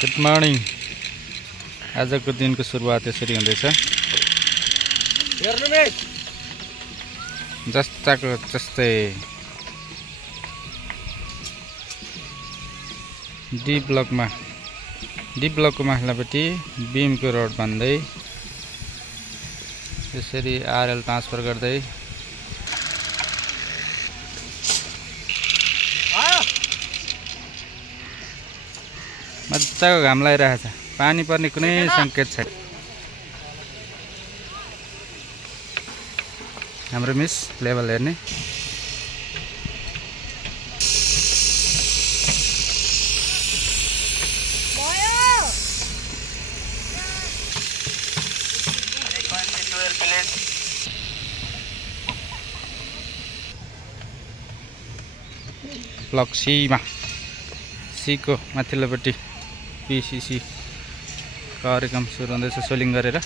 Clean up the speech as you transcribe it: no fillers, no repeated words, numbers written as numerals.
Good morning. आजको दिनको सुरुवात यसरी हुँदैछ। जस्ताको जस्तै डी ब्लकको माथिल्लोपट्टि बीमको रोड बन्दै यसरी आरएल ट्रान्सफर गर्दै मजाको घाम लागिरहेछ। पानी पर्ने कुनै संकेत छैन। हाम्रो मिस लेभल हेर्ने ब्लक सीमा सीको माथिल्लोपट्टि पिसिसी कार्यक्रम सुरु हुँदैछ सोलिङ गरेर।